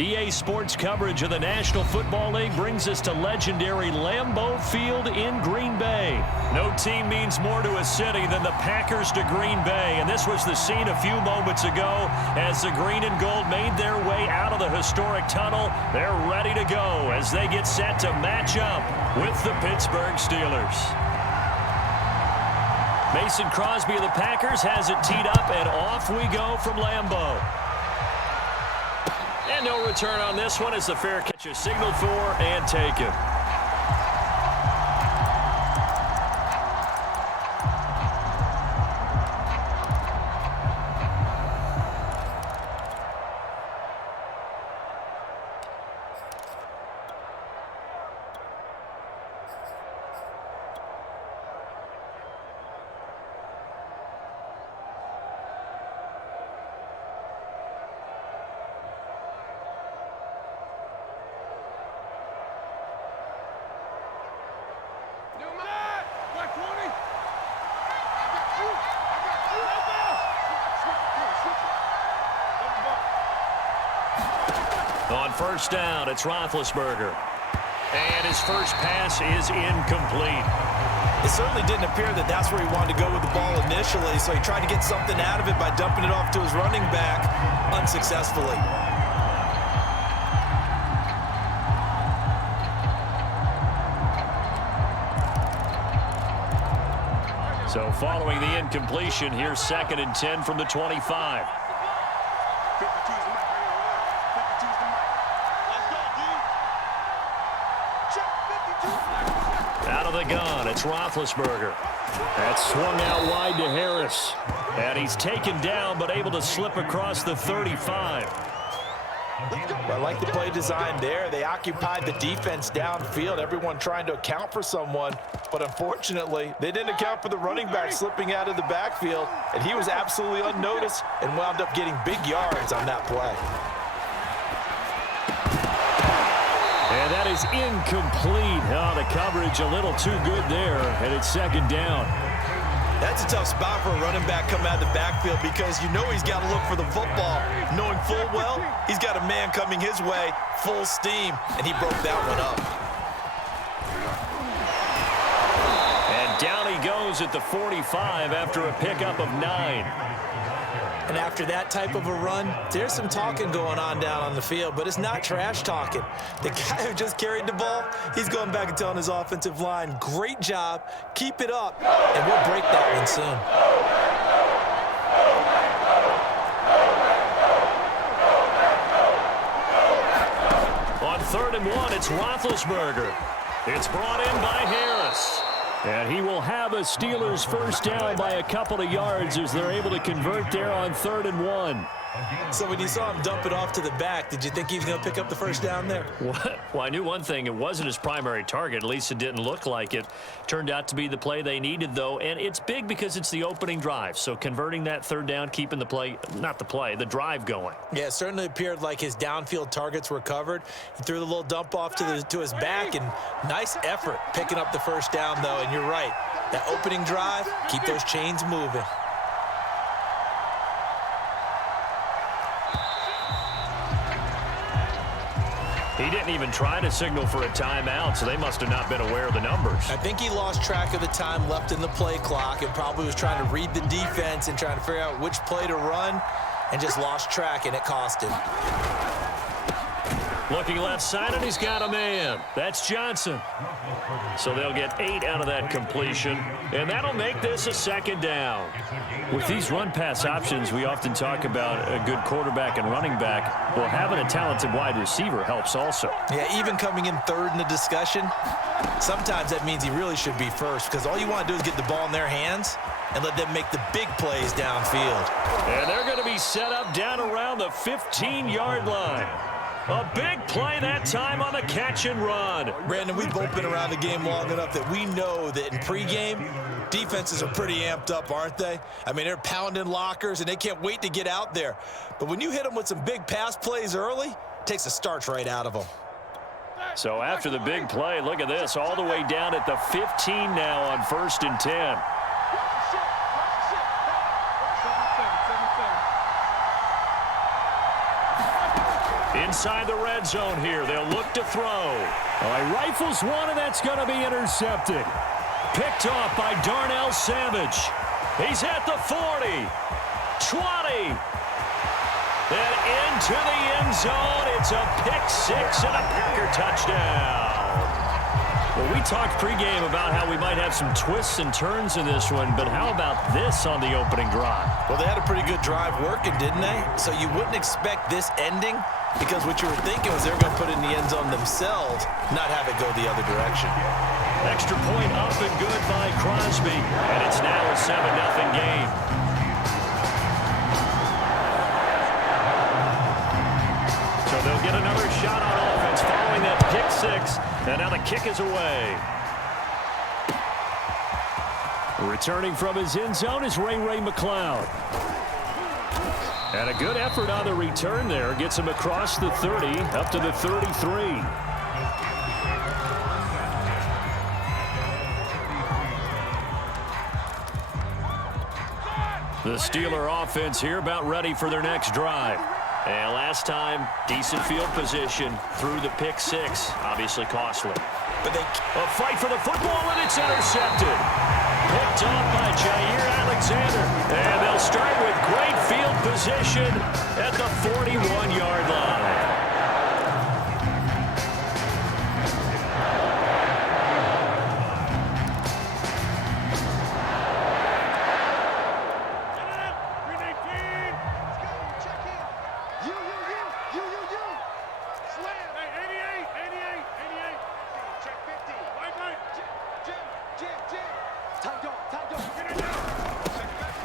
EA Sports coverage of the National Football League brings us to legendary Lambeau Field in Green Bay. No team means more to a city than the Packers to Green Bay, and this was the scene a few moments ago as the green and gold made their way out of the historic tunnel. They're ready to go as they get set to match up with the Pittsburgh Steelers. Mason Crosby of the Packers has it teed up, and off we go from Lambeau. And no return on this one as the fair catch is signaled for and taken. On first down, it's Roethlisberger. And his first pass is incomplete. It certainly didn't appear that that's where he wanted to go with the ball initially, so he tried to get something out of it by dumping it off to his running back unsuccessfully. So following the incompletion, here's 2nd and 10 from the 25. Out of the gun, it's Roethlisberger. That's swung out wide to Harris. And he's taken down, but able to slip across the 35. I like the play design there. They occupied the defense downfield, everyone trying to account for someone. But unfortunately, they didn't account for the running back slipping out of the backfield. And he was absolutely unnoticed and wound up getting big yards on that play. And that is incomplete. Oh, the coverage a little too good there, and it's 2nd down. That's a tough spot for a running back coming out of the backfield because you know he's got to look for the football, knowing full well he's got a man coming his way, full steam, and he broke that one up. And down he goes at the 45 after a pickup of 9. And after that type of a run, there's some talking going on down on the field, but it's not trash talking. The guy who just carried the ball, he's going back and telling his offensive line, great job, keep it up, and we'll break that one soon. On 3rd and 1, it's Roethlisberger. It's brought in by Harris. And he will have a Steelers first down by a couple of yards as they're able to convert there on 3rd and 1. So when you saw him dump it off to the back, did you think he was going to pick up the first down there? Well, I knew one thing. It wasn't his primary target. At least it didn't look like it. Turned out to be the play they needed, though. And it's big because it's the opening drive. So converting that 3rd down, keeping the play, not the play, the drive going. Yeah, it certainly appeared like his downfield targets were covered. He threw the little dump off to his back, and nice effort picking up the first down, though. And you're right. That opening drive, keep those chains moving. He didn't even try to signal for a timeout, so they must have not been aware of the numbers. I think he lost track of the time left in the play clock and probably was trying to read the defense and trying to figure out which play to run and just lost track, and it cost him. Looking left side, and he's got a man. That's Johnson. So they'll get 8 out of that completion, and that'll make this a 2nd down. With these run-pass options, we often talk about a good quarterback and running back. Well, having a talented wide receiver helps also. Yeah, even coming in 3rd in the discussion, sometimes that means he really should be first because all you want to do is get the ball in their hands and let them make the big plays downfield. And they're going to be set up down around the 15-yard line. A big play that time on the catch and run. Brandon, we've both been around the game long enough that we know that in pregame, defenses are pretty amped up, aren't they? I mean, they're pounding lockers, and they can't wait to get out there. But when you hit them with some big pass plays early, it takes the starch right out of them. So after the big play, look at this, all the way down at the 15 now on 1st and 10. Inside the red zone here, they'll look to throw. Oh, he rifles one, and that's going to be intercepted. Picked off by Darnell Savage. He's at the 40, 20, and into the end zone. It's a pick six and a Packer touchdown. Well, we talked pregame about how we might have some twists and turns in this one, but how about this on the opening drive? Well, they had a pretty good drive working, didn't they? So you wouldn't expect this ending, because what you were thinking was they were going to put it in the end zone themselves, not have it go the other direction. Extra point up and good by Crosby, and it's now a 7-0 game. So they'll get another shot on offense following that pick six, and now the kick is away. Returning from his end zone is Ray McLeod. And a good effort on the return there. Gets him across the 30, up to the 33. The Steeler offense here about ready for their next drive. And last time, decent field position through the pick six. Obviously costly. But a fight for the football, and it's intercepted. Picked off by Jair Alexander. And they'll start with great field position at the 41-yard line.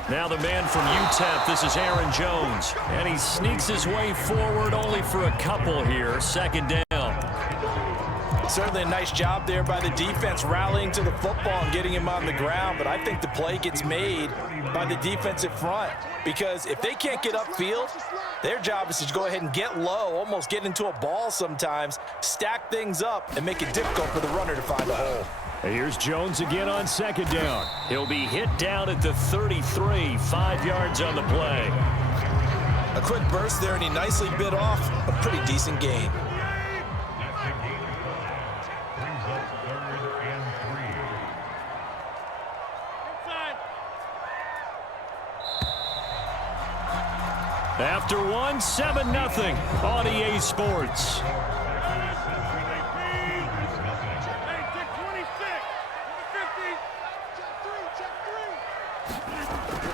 Now the man from UTEP, this is Aaron Jones. And he sneaks his way forward only for a couple here. Second down. Certainly a nice job there by the defense rallying to the football and getting him on the ground. But I think the play gets made by the defensive front. Because if they can't get upfield, their job is to go ahead and get low, almost get into a ball sometimes, stack things up, and make it difficult for the runner to find a hole. Here's Jones again on second down. He'll be hit down at the 33, 5 yards on the play. A quick burst there, and he nicely bit off a pretty decent gain. After one, 7-0 on EA Sports.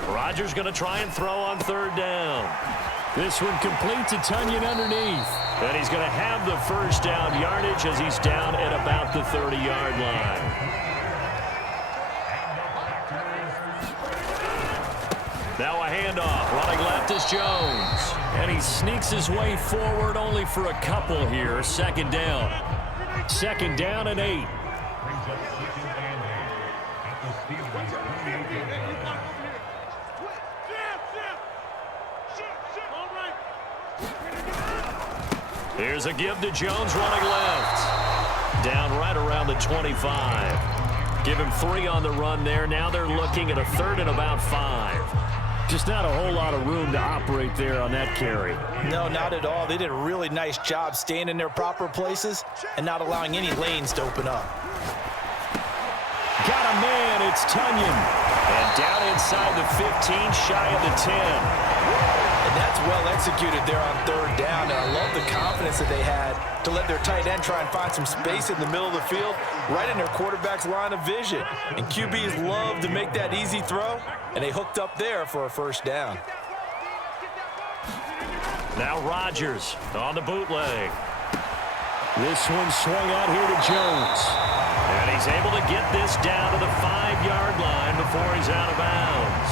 Rodgers going to try and throw on third down. This one complete to Tunyon underneath. And he's going to have the first down yardage as he's down at about the 30-yard line. Now a handoff. Running left is Jones. And he sneaks his way forward only for a couple here. Second down. Second down and 8. Here's a give to Jones running left. Down right around the 25. Give him 3 on the run there. Now they're looking at a third and about 5. Just not a whole lot of room to operate there on that carry. No, not at all. They did a really nice job staying in their proper places and not allowing any lanes to open up. Got a man, it's Tunyon. And down inside the 15, shy of the 10. And that's well executed there on third down. And I love the confidence that they had to let their tight end try and find some space in the middle of the field, right in their quarterback's line of vision. And QBs love to make that easy throw, and they hooked up there for a first down. Now Rodgers on the bootleg. This one swung out here to Jones. And he's able to get this down to the 5-yard line before he's out of bounds.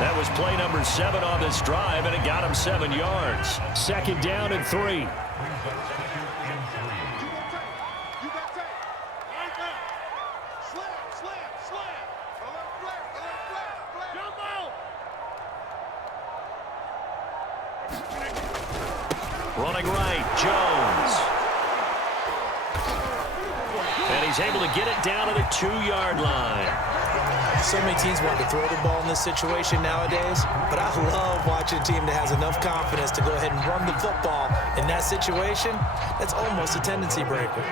That was play number 7 on this drive, and it got him 7 yards. Second down and 3. Running right, Jones. And he's able to get it down to the 2-yard line. So many teams want to throw the ball in this situation nowadays, but I love watching a team that has enough confidence to go ahead and run the football. In that situation, that's almost a tendency breaker.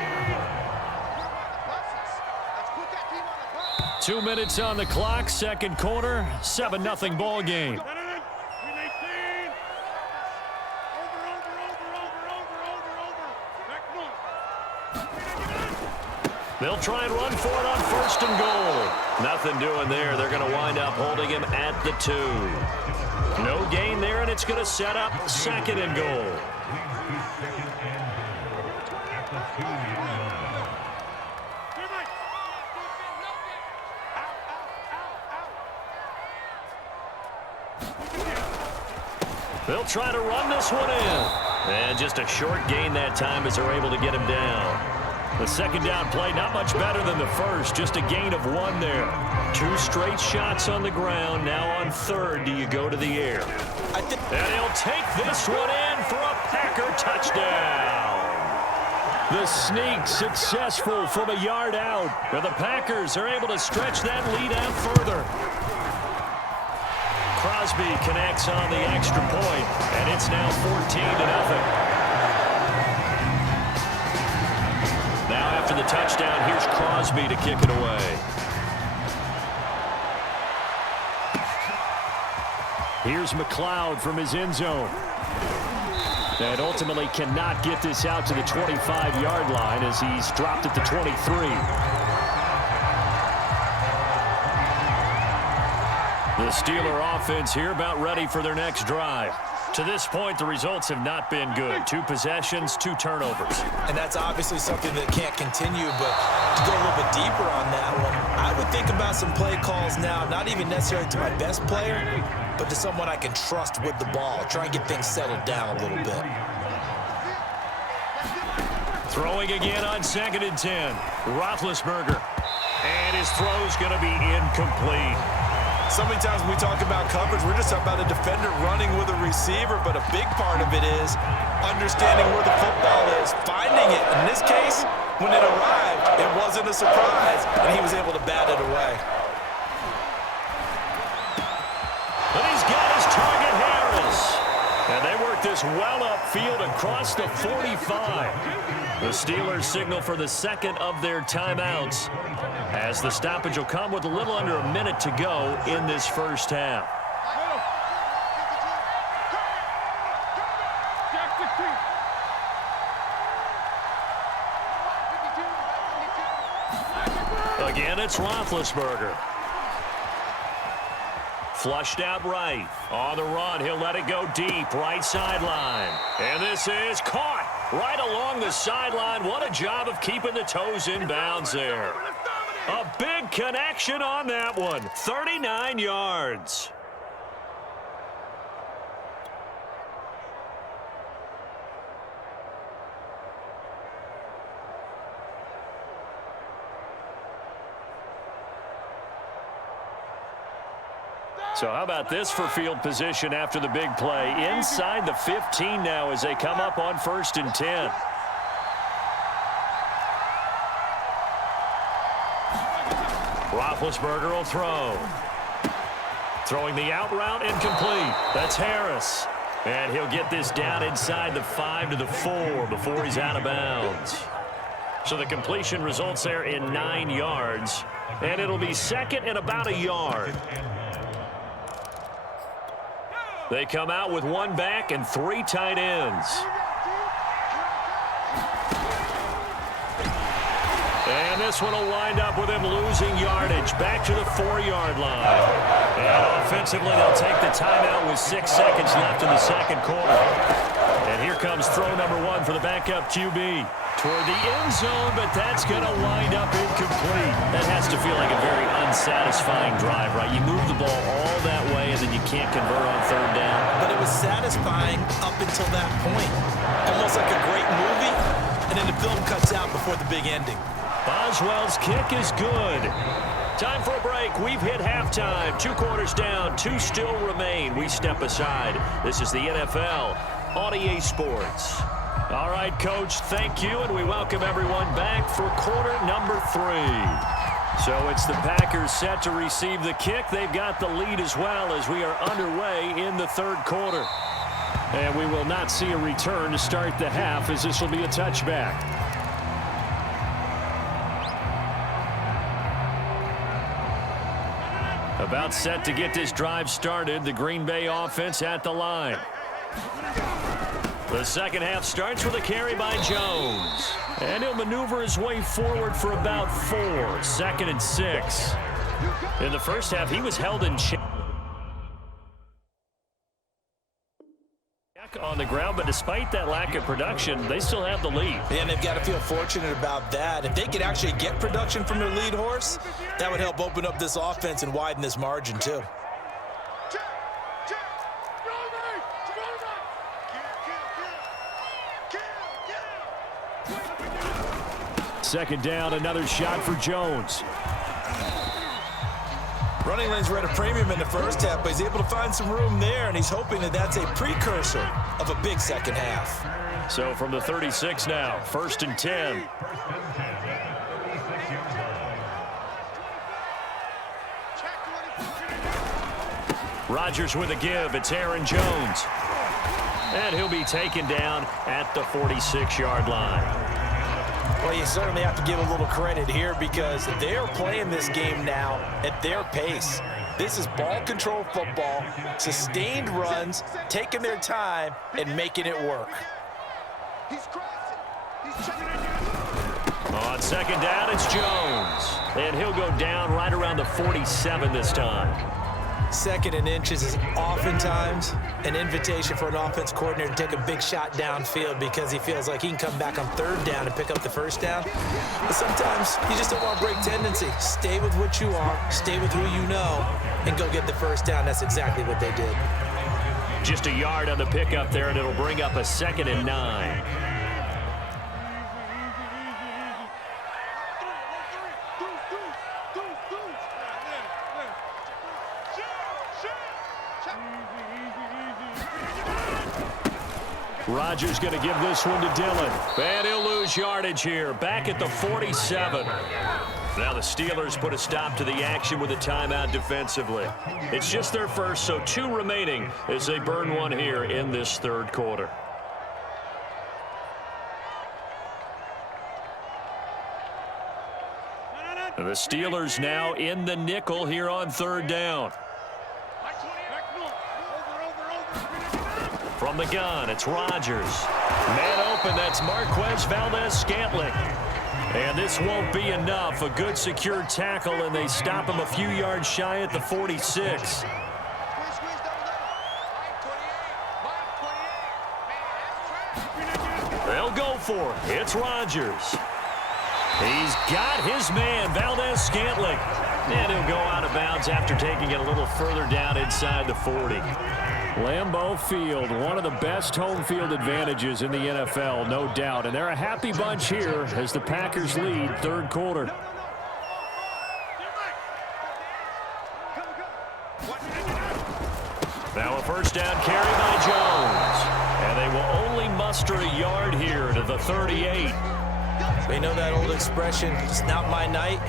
2 minutes on the clock, second quarter, 7-0 ball game. They'll try and run for it on 1st and goal. Nothing doing there. They're going to wind up holding him at the 2. No gain there, and it's going to set up 2nd and goal. They'll try to run this one in. And just a short gain that time as they're able to get him down. The second down play, not much better than the first, just a gain of 1 there. 2 straight shots on the ground. Now on 3rd, do you go to the air? And he'll take this one in for a Packer touchdown. The sneak successful from a yard out. And the Packers are able to stretch that lead out further. Crosby connects on the extra point, and it's now 14-0. Now after the touchdown, here's Crosby to kick it away. Here's McLeod from his end zone. And ultimately cannot get this out to the 25-yard line as he's dropped at the 23. The Steeler offense here about ready for their next drive. To this point, the results have not been good. 2 possessions, 2 turnovers. And that's obviously something that can't continue, but to go a little bit deeper on that one, I would think about some play calls now, not even necessarily to my best player, but to someone I can trust with the ball. Try and get things settled down a little bit. Throwing again on 2nd and 10. Roethlisberger. And his throw's going to be incomplete. So many times when we talk about coverage, we're just talking about a defender running with a receiver, but a big part of it is understanding where the football is, finding it. In this case, when it arrived, it wasn't a surprise, and he was able to bat it away. And he's got his target, Harris. And they work this well upfield across the 45. The Steelers signal for the 2nd of their timeouts, as the stoppage will come with a little under a minute to go in this first half. Again, it's Roethlisberger. Flushed out right. On the run, he'll let it go deep, right sideline. And this is caught right along the sideline. What a job of keeping the toes in bounds there. A big connection on that one. 39 yards. So how about this for field position after the big play? Inside the 15 now as they come up on 1st and 10. Roethlisberger will throw. Throwing the out route incomplete. That's Harris. And he'll get this down inside the 5 to the 4 before he's out of bounds. So the completion results there in 9 yards. And it'll be 2nd and about a yard. They come out with 1 back and 3 tight ends. And this one will wind up with him losing yardage back to the 4-yard line. And offensively, they'll take the timeout with 6 seconds left in the second quarter. And here comes throw number 1 for the backup QB. Toward the end zone, but that's going to wind up incomplete. That has to feel like a very unsatisfying drive, right? You move the ball all that way, and then you can't convert on 3rd down. But it was satisfying up until that point. Almost like a great movie, and then the film cuts out before the big ending. Boswell's kick is good. Time for a break. We've hit halftime. 2 quarters down, 2 still remain. We step aside. This is the NFL on EA Sports. All right, Coach, thank you, and we welcome everyone back for quarter number 3. So it's the Packers set to receive the kick. They've got the lead as well as we are underway in the third quarter. And we will not see a return to start the half, as this will be a touchback. About set to get this drive started. The Green Bay offense at the line. The second half starts with a carry by Jones. And he'll maneuver his way forward for about 4. 2nd and 6. In the first half, he was held in check on the ground, but despite that lack of production, they still have the lead. And they've got to feel fortunate about that. If they could actually get production from their lead horse, that would help open up this offense and widen this margin too. Second down, another shot for Jones. Running lanes were at a premium in the first half, but he's able to find some room there, and he's hoping that that's a precursor of a big second half. So from the 36 now, 1st and 10. Rodgers with a give. It's Aaron Jones. And he'll be taken down at the 46-yard line. Well, you certainly have to give a little credit here because they're playing this game now at their pace. This is ball control football, sustained runs, taking their time and making it work. On second down, it's Jones. And he'll go down right around the 47 this time. 2nd and inches is oftentimes an invitation for an offense coordinator to take a big shot downfield because he feels like he can come back on 3rd down and pick up the 1st down. But sometimes you just don't want to break tendency. Stay with what you are, stay with who you know, and go get the 1st down. That's exactly what they did. Just a yard on the pickup there, and it'll bring up a 2nd and 9. Rodgers going to give this one to Dillon. And he'll lose yardage here. Back at the 47. Now the Steelers put a stop to the action with a timeout defensively. It's just their first, so 2 remaining as they burn one here in this third quarter. And the Steelers now in the nickel here on 3rd down. From the gun, it's Rodgers. Man open, that's Marquez Valdez-Scantling. And this won't be enough. A good secure tackle, and they stop him a few yards shy at the 46. They'll go for it. It's Rodgers. He's got his man, Valdez-Scantling. And he'll go out of bounds after taking it a little further down inside the 40. Lambeau Field, one of the best home field advantages in the NFL, no doubt. And they're a happy bunch here as the Packers lead 3rd quarter. Now a 1st down carry by Jones. And they will only muster a yard here to the 38. They know that old expression, it's not my night.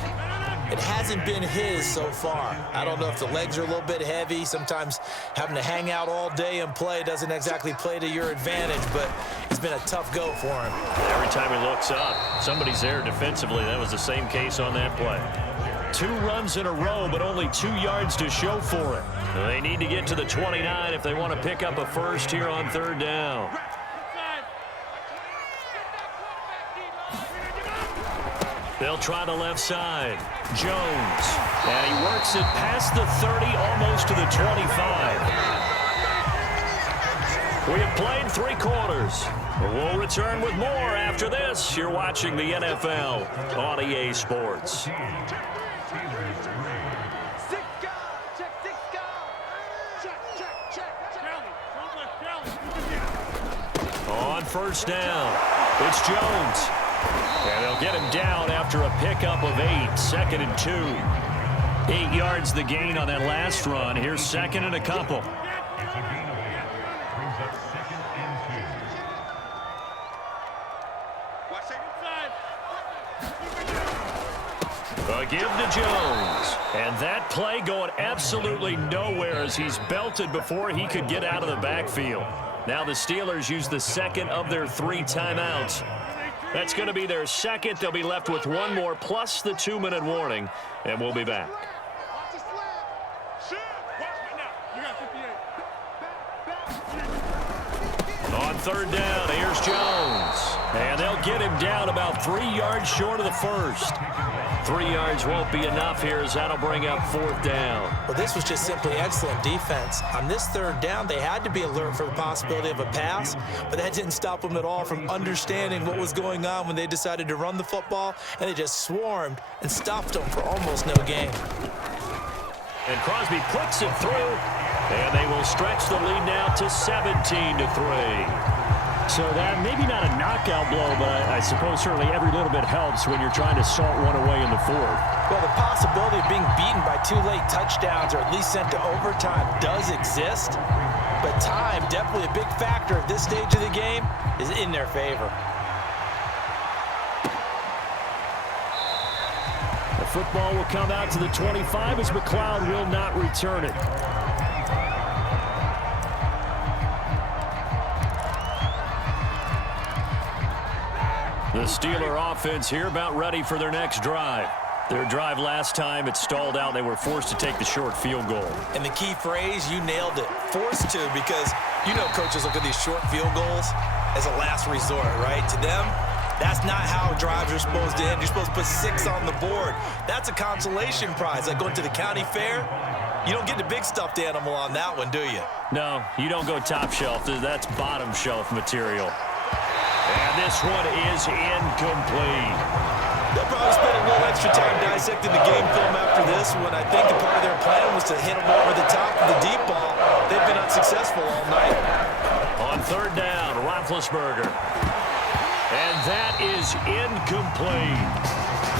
It hasn't been his so far. I don't know if the legs are a little bit heavy. Sometimes having to hang out all day and play doesn't exactly play to your advantage, but it's been a tough go for him. Every time he looks up, somebody's there defensively. That was the same case on that play. 2 runs in a row, but only 2 yards to show for it. They need to get to the 29 if they want to pick up a first here on 3rd down. They'll try the left side. Jones. And he works it past the 30, almost to the 25. We have played 3 quarters. We'll return with more after this. You're watching the NFL on EA Sports. On 1st down, it's Jones. And they'll get him down after a pickup of 8, 2nd and 2. 8 yards the gain on that last run. Here's 2nd and a couple. A give to Jones. And that play going absolutely nowhere as he's belted before he could get out of the backfield. Now the Steelers use the second of their 3 timeouts. That's going to be their second. They'll be left with one more plus the 2-minute warning, and we'll be back. On third down, here's Jones. And they'll get him down about 3 yards short of the first. 3 yards won't be enough here as that'll bring up 4th down. Well, this was just simply excellent defense. On this 3rd down, they had to be alert for the possibility of a pass, but that didn't stop them at all from understanding what was going on when they decided to run the football, and they just swarmed and stopped them for almost no gain. And Crosby puts it through, and they will stretch the lead now to 17-3. So that maybe not a knockout blow, but I suppose certainly every little bit helps when you're trying to salt one away in the 4th. Well, the possibility of being beaten by 2 late touchdowns or at least sent to overtime does exist, but time, definitely a big factor at this stage of the game, is in their favor. The football will come out to the 25 as McLeod will not return it. The Steeler offense here about ready for their next drive. Their drive last time, it stalled out. They were forced to take the short field goal. And the key phrase, you nailed it, forced to, because you know coaches look at these short field goals as a last resort, right? To them, that's not how drives are supposed to end. You're supposed to put 6 on the board. That's a consolation prize. Like going to the county fair, you don't get the big stuffed animal on that one, do you? No, you don't go top shelf. That's bottom shelf material. And this one is incomplete. They'll probably spend a little extra time dissecting the game film after this one. I think the part of their plan was to hit them over the top of the deep ball. They've been unsuccessful all night. On third down, Roethlisberger. And that is incomplete.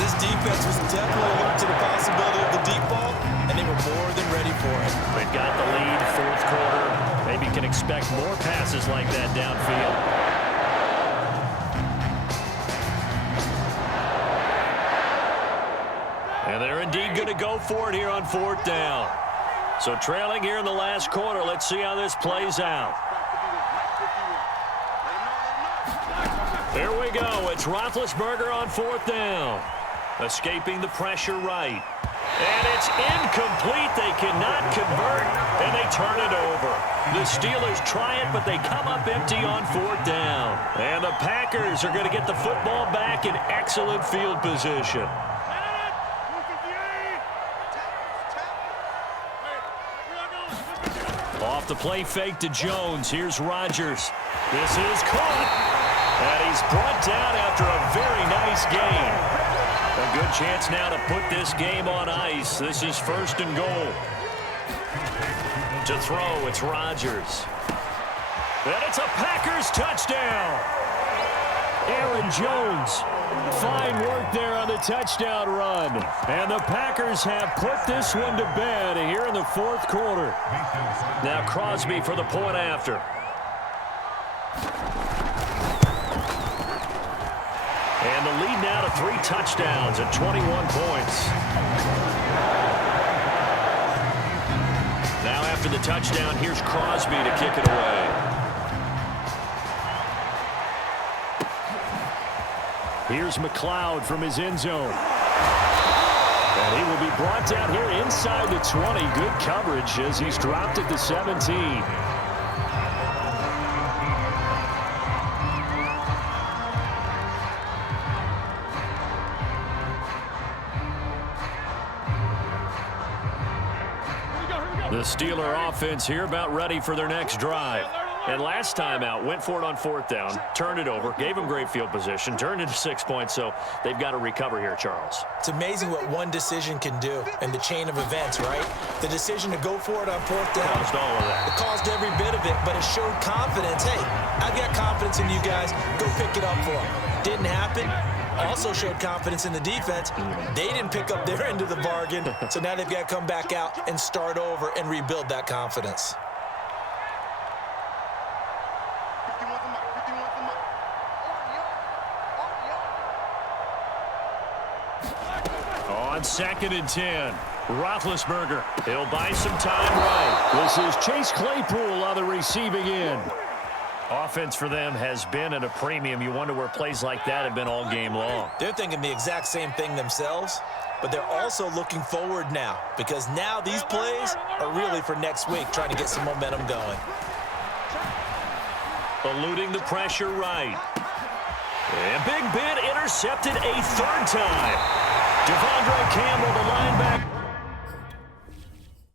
This defense was definitely alert to the possibility of the deep ball, and they were more than ready for it. They've got the lead, 4th quarter. Maybe can expect more passes like that downfield. And they're indeed going to go for it here on 4th down. So trailing here in the last quarter. Let's see how this plays out. Here we go. It's Roethlisberger on 4th down. Escaping the pressure right. And it's incomplete. They cannot convert, and they turn it over. The Steelers try it, but they come up empty on 4th down. And the Packers are going to get the football back in excellent field position. Off the play fake to Jones. Here's Rodgers. This is caught. And he's brought down after a very nice gain. A good chance now to put this game on ice. This is 1st and goal. To throw, it's Rodgers. And it's a Packers touchdown. Aaron Jones. Fine work there on the touchdown run. And the Packers have put this one to bed here in the 4th quarter. Now Crosby for the point after. And the lead now to 3 touchdowns at 21 points. Now after the touchdown, here's Crosby to kick it away. Here's McLeod from his end zone. And he will be brought down here inside the 20. Good coverage as he's dropped at the 17. The Steeler offense here about ready for their next drive. And last time out, went for it on 4th down, turned it over, gave them great field position, turned it to 6 points, so they've got to recover here, Charles. It's amazing what one decision can do in the chain of events, right? The decision to go for it on 4th down. Caused all of that. It caused every bit of it, but it showed confidence. Hey, I've got confidence in you guys. Go pick it up for them. Didn't happen. Also showed confidence in the defense. They didn't pick up their end of the bargain, so now they've got to come back out and start over and rebuild that confidence. On 2nd and 10, Roethlisberger. He'll buy some time right. This is Chase Claypool on the receiving end. Offense for them has been at a premium. You wonder where plays like that have been all game long. They're thinking the exact same thing themselves, but they're also looking forward now because now these plays are really for next week, trying to get some momentum going. Eluding the pressure right. And Big Ben intercepted a 3rd time. Devondre Campbell, the linebacker.